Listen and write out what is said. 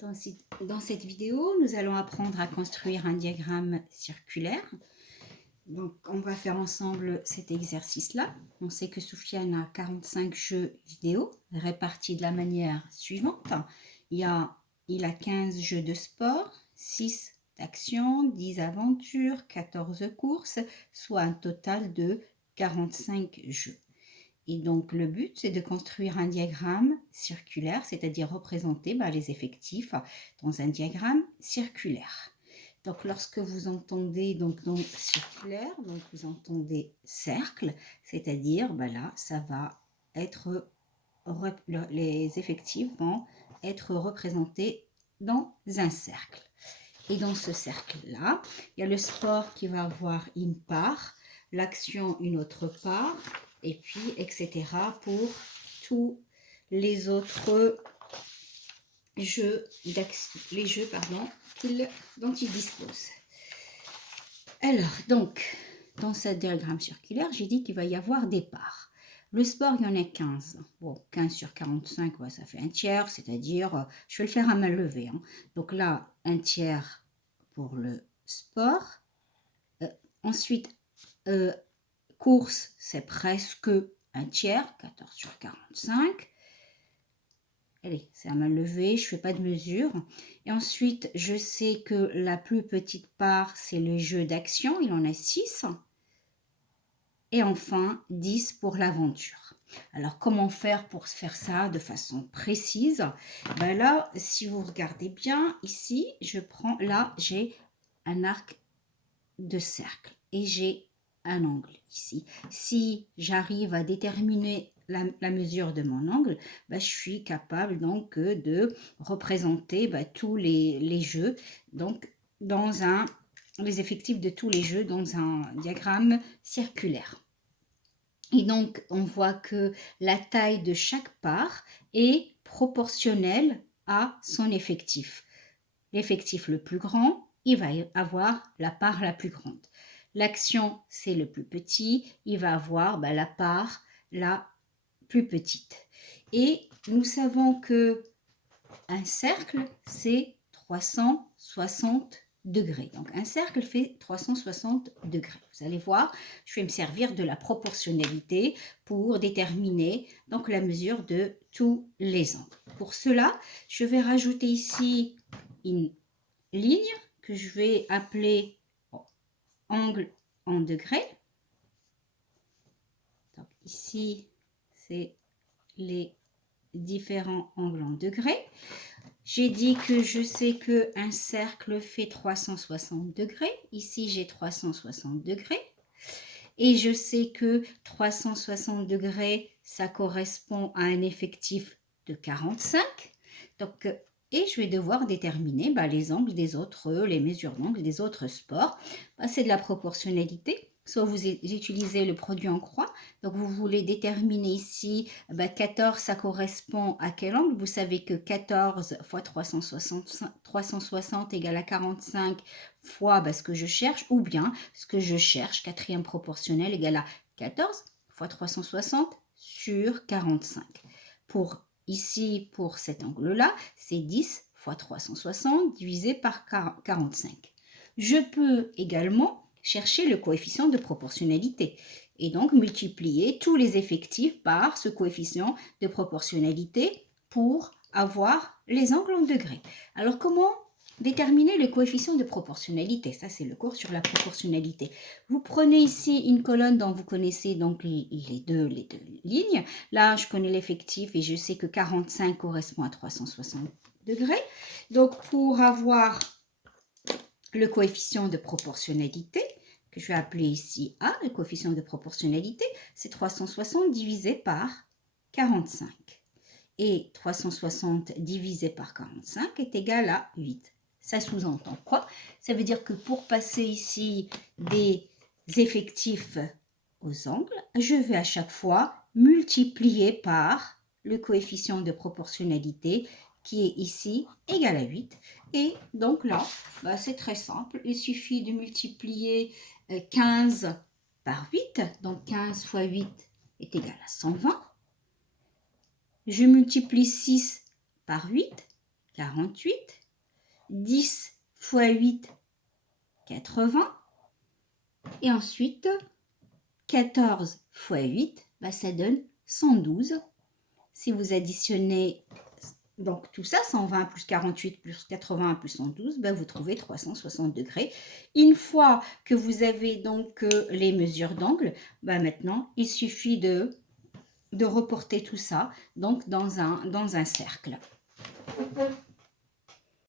Dans cette vidéo, nous allons apprendre à construire un diagramme circulaire. Donc, on va faire ensemble cet exercice-là. On sait que Soufiane a 45 jeux vidéo répartis de la manière suivante. Il a 15 jeux de sport, 6 d'action, 10 aventures, 14 courses, soit un total de 45 jeux. Et donc, le but, c'est de construire un diagramme circulaire, c'est-à-dire représenter les effectifs dans un diagramme circulaire. Donc, lorsque vous entendez donc circulaire, donc vous entendez cercle, c'est-à-dire, là, ça va être, les effectifs vont être représentés dans un cercle. Et dans ce cercle-là, il y a le sport qui va avoir une part, l'action une autre part, et puis etc. pour tous les autres jeux, dont il dispose. Alors, donc, dans ce diagramme circulaire, j'ai dit qu'il va y avoir des parts. Le sport, il y en a 15. Bon, 15 sur 45, ça fait un tiers, c'est-à-dire, je vais le faire à main levée. Donc là, un tiers pour le sport. Ensuite, course, c'est presque un tiers, 14 sur 45. Allez, c'est à main levée, je ne fais pas de mesure. Et ensuite, je sais que la plus petite part, c'est le jeu d'action, il en a 6. Et enfin, 10 pour l'aventure. Alors, comment faire pour faire ça de façon précise? Là, si vous regardez bien, ici, là, j'ai un arc de cercle et j'ai un angle ici. Si j'arrive à déterminer la mesure de mon angle, je suis capable donc de représenter tous les jeux, donc les effectifs de tous les jeux dans un diagramme circulaire. Et donc, on voit que la taille de chaque part est proportionnelle à son effectif. L'effectif le plus grand, il va avoir la part la plus grande. L'action, c'est le plus petit, il va avoir la part la plus petite. Et nous savons que un cercle, c'est 360 degrés. Donc, un cercle fait 360 degrés. Vous allez voir, je vais me servir de la proportionnalité pour déterminer donc la mesure de tous les angles. Pour cela, je vais rajouter ici une ligne que je vais appeler angle en degrés. Donc ici, c'est les différents angles en degrés. J'ai dit que je sais qu'un cercle fait 360 degrés. Ici, j'ai 360 degrés. Et je sais que 360 degrés, ça correspond à un effectif de 45. Donc, et je vais devoir déterminer les angles des autres, les mesures d'angle des autres sports. C'est de la proportionnalité. Soit vous utilisez le produit en croix. Donc, vous voulez déterminer ici, 14, ça correspond à quel angle? Vous savez que 14 fois 360 égale à 45 fois ce que je cherche, ou bien ce que je cherche, quatrième proportionnel égale à 14 fois 360 sur 45. Ici, pour cet angle-là, c'est 10 fois 360 divisé par 45. Je peux également chercher le coefficient de proportionnalité et donc multiplier tous les effectifs par ce coefficient de proportionnalité pour avoir les angles en degrés. Alors, comment déterminer le coefficient de proportionnalité? Ça, c'est le cours sur la proportionnalité. Vous prenez ici une colonne dont vous connaissez donc les deux lignes. Là, je connais l'effectif et je sais que 45 correspond à 360 degrés. Donc, pour avoir le coefficient de proportionnalité, que je vais appeler ici A, le coefficient de proportionnalité, c'est 360 divisé par 45. Et 360 divisé par 45 est égal à 8. Ça sous-entend quoi? Ça veut dire que pour passer ici des effectifs aux angles, je vais à chaque fois multiplier par le coefficient de proportionnalité qui est ici égal à 8. Et donc là, c'est très simple. Il suffit de multiplier 15 par 8. Donc 15 fois 8 est égal à 120. Je multiplie 6 par 8. 48. 10 fois 8, 80. Et ensuite, 14 fois 8, bah, ça donne 112. Si vous additionnez donc tout ça, 120 plus 48 plus 80 plus 112, bah, vous trouvez 360 degrés. Une fois que vous avez donc les mesures d'angle, bah, maintenant, il suffit de reporter tout ça donc dans un cercle.